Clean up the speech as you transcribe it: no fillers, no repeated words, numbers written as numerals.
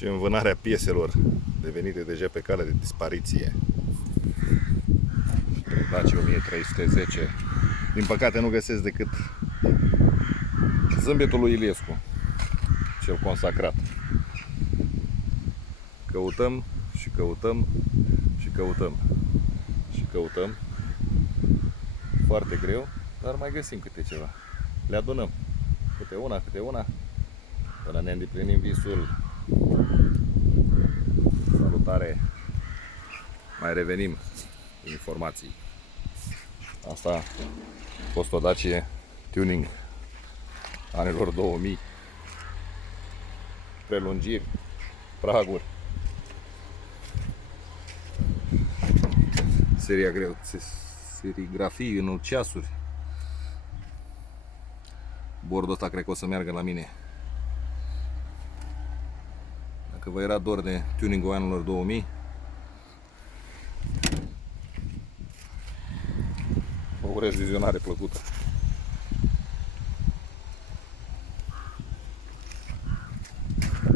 și în vânarea pieselor devenite deja pe cale de dispariție. Dacia 1310. Din păcate nu găsesc decât zâmbetul lui Iliescu, cel consacrat. Căutăm și căutăm și căutăm și căutăm foarte greu, dar mai găsim câte ceva. Le adunăm câte una până ne îndeplinim visul. Salutare! Mai revenim cu informații. Asta a fost o Dacia tuning anilor 2000. Prelungiri, praguri, serigrafii în ceasuri. Bordul ăsta cred că o să meargă la mine. Dacă vă era dor de tuning-ul anilor 2000, vă urez vizionare plăcută.